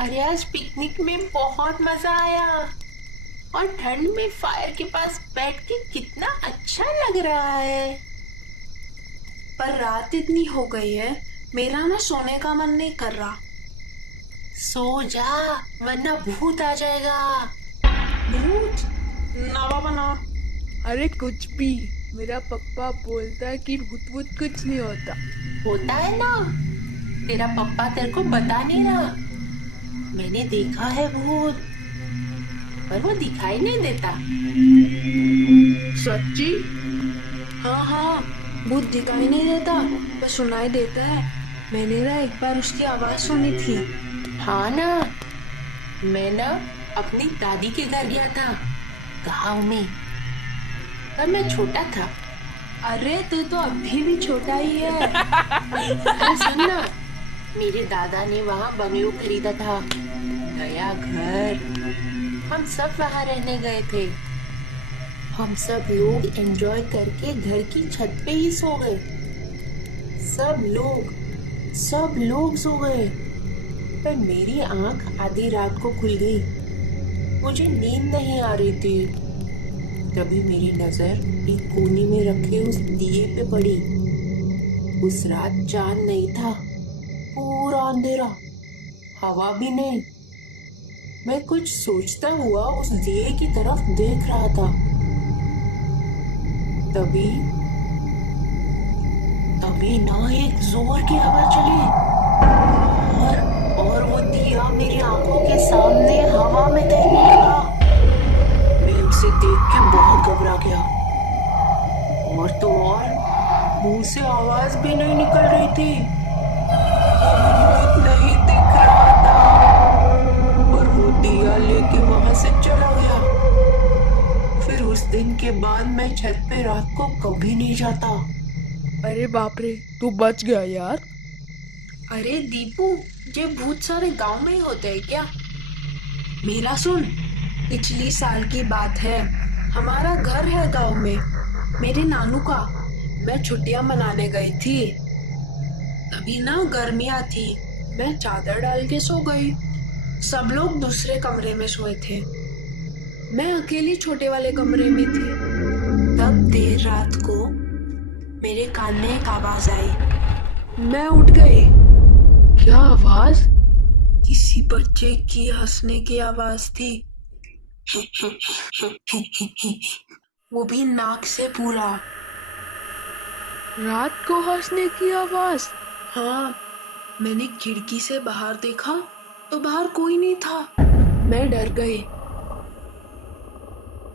अरे आज पिकनिक में बहुत मजा आया। और ठंड में फायर के पास बैठ के कितना अच्छा लग रहा है। पर रात इतनी हो गई है, मेरा ना सोने का मन नहीं कर रहा। सो जा, वरना भूत आ जाएगा। भूत? ना बाबा ना। अरे कुछ भी। मेरा पप्पा बोलता है कि भूत भूत कुछ नहीं होता। होता है ना, तेरा पप्पा तेरे को बता नहीं रहा। मैंने देखा है भूत, पर वो दिखाई नहीं देता। सच्ची? हाँ हाँ, भूत दिखाई नहीं देता, बस सुनाई देता है। मैंने ना एक बार उसकी आवाज सुनी थी। हाँ ना, मैं ना अपनी दादी के घर गया था, गांव में। पर मैं छोटा था। अरे तू तो अभी भी छोटा ही है। अरे सुन ना, मेरे दादा ने वहाँ बंगलो खरीदा था, नया घर। हम सब वहाँ रहने गए थे। हम सब लोग एंजॉय करके घर की छत पे ही सो गए। सब लोग सो गए। पर मेरी आंख आधी रात को खुल गई। मुझे नींद नहीं आ रही थी। तभी मेरी नजर एक कोने में रखे उस दिए पे पड़ी। उस रात चांद नहीं था, पूरा अंधेरा, हवा भी नहीं। मैं कुछ सोचता हुआ उस दिए की तरफ देख रहा था। तभी तभी ना एक जोर की आवाज चली। और वो दिया मेरी आंखों के सामने हवा में तैरने लगा। मैं उसे देख के बहुत घबरा गया। और तो और, मुंह से आवाज भी नहीं निकल रही थी। भूत नहीं दिख रहा था, और वो दिया लेके वहां से चला गया। फिर उस दिन के बाद मैं छत पे रात को कभी नहीं जाता। अरे बाप रे, तू बच गया यार। अरे दीपू, ये भूत सारे गांव में ही होते हैं क्या? मेरा सुन, पिछली साल की बात है। हमारा घर है गांव में, मेरे नानू का। मैं छुट्टियां मनाने गई थी। तभी ना गर्मियां थी। मैं चादर डाल के सो गई। सब लोग दूसरे कमरे में सोए थे, मैं अकेली छोटे वाले कमरे में थी। तब देर रात को मेरे कान में एक आवाज आई। मैं उठ गई। क्या आवाज? किसी बच्चे की हंसने की आवाज थी। वो भी नाक से पूरा। रात को हंसने की आवाज? हाँ, मैंने खिड़की से बाहर देखा तो बाहर कोई नहीं था। मैं डर गई।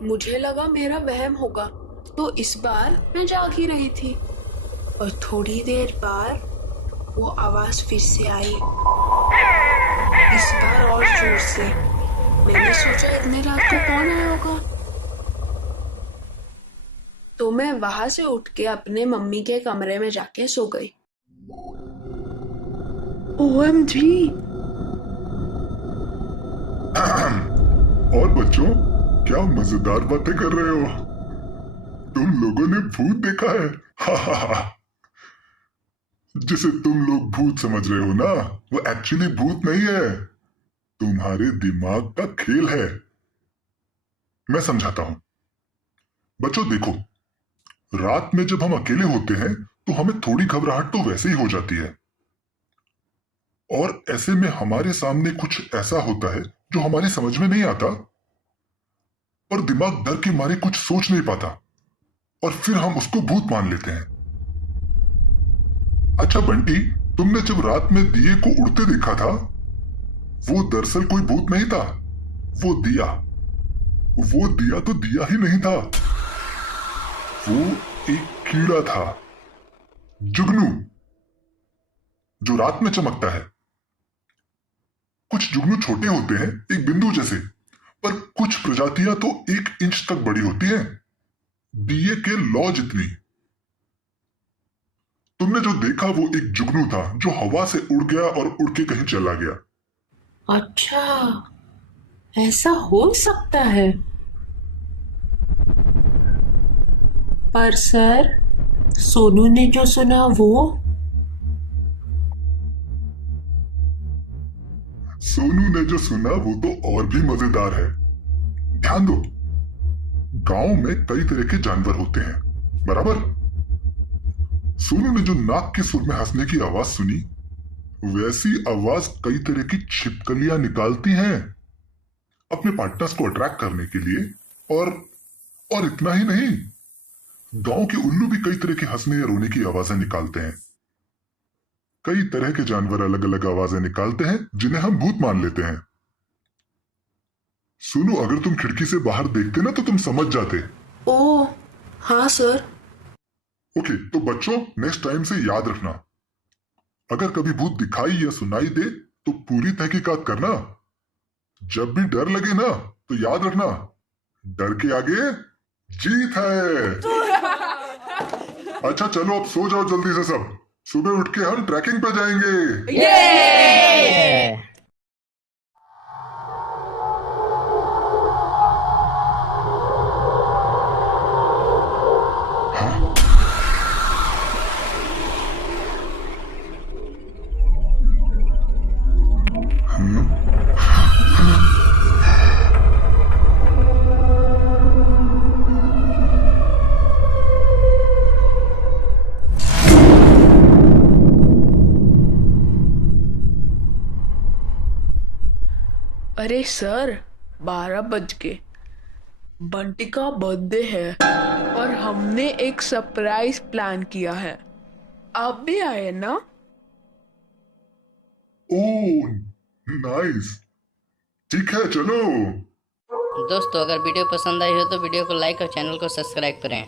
मुझे लगा मेरा वहम होगा, तो इस बार मैं जाग ही रही थी। और थोड़ी देर बाद वो आवाज फिर से आई, इस बार और जोर से। मैंने सोचा इतने रात को कौन आया होगा, तो मैं वहां से उठ के अपने मम्मी के कमरे में जाके सो गई। OMG! और बच्चों, क्या मजेदार बातें कर रहे हो? तुम लोगों ने भूत देखा है? हा हा हा। जिसे तुम लोग भूत समझ रहे हो ना, वो एक्चुअली भूत नहीं है, तुम्हारे दिमाग का खेल है। मैं समझाता हूं। बच्चों देखो, रात में जब हम अकेले होते हैं तो हमें थोड़ी घबराहट तो वैसे ही हो जाती है। और ऐसे में हमारे सामने कुछ ऐसा होता है जो हमारी समझ में नहीं आता, और दिमाग डर के मारे कुछ सोच नहीं पाता, और फिर हम उसको भूत मान लेते हैं। अच्छा बंटी, तुमने जब रात में दिए को उड़ते देखा था, वो दरअसल कोई भूत नहीं था। वो दिया तो दिया ही नहीं था, वो एक कीड़ा था, जुगनू, जो रात में चमकता है। कुछ जुगनू छोटे होते हैं, एक बिंदु जैसे, पर कुछ प्रजातियां तो 1 इंच तक बड़ी होती हैं, दिए के लौ जितनी। तुमने जो देखा वो एक जुगनू था जो हवा से उड़ गया और उड़ के कहीं चला गया। अच्छा, ऐसा हो सकता है। पर सर, सोनू ने जो सुना वो। सोनू ने जो सुना वो तो और भी मजेदार है। ध्यान दो, गांव में कई तरह के जानवर होते हैं, बराबर। सोनू ने जो नाक के सुर में हंसने की आवाज सुनी, वैसी आवाज कई तरह की छिपकलियां निकालती हैं अपने पार्टनर्स को अट्रैक्ट करने के लिए। और इतना ही नहीं, गांव के उल्लू भी कई तरह के हंसने या रोने की आवाजें निकालते हैं। कई तरह के जानवर अलग अलग आवाजें निकालते हैं जिन्हें हम भूत मान लेते हैं। सुनो, अगर तुम खिड़की से बाहर देखते ना तो तुम समझ जाते। ओह हाँ सर। ओके, तो बच्चों नेक्स्ट टाइम से याद रखना, अगर कभी भूत दिखाई या सुनाई दे तो पूरी तहकीकात करना। जब भी डर लगे ना तो याद रखना, डर के आगे जीत है। अच्छा चलो, अब सो जाओ जल्दी से सब, सुबह उठ के हम ट्रैकिंग पे जाएंगे। अरे सर, 12 बज गए। बंटी का बर्थडे है और हमने एक सरप्राइज प्लान किया है। आप भी आए ना? ओह नाइस, ठीक है चलो। दोस्तों अगर वीडियो पसंद आई हो तो वीडियो को लाइक और चैनल को सब्सक्राइब करें।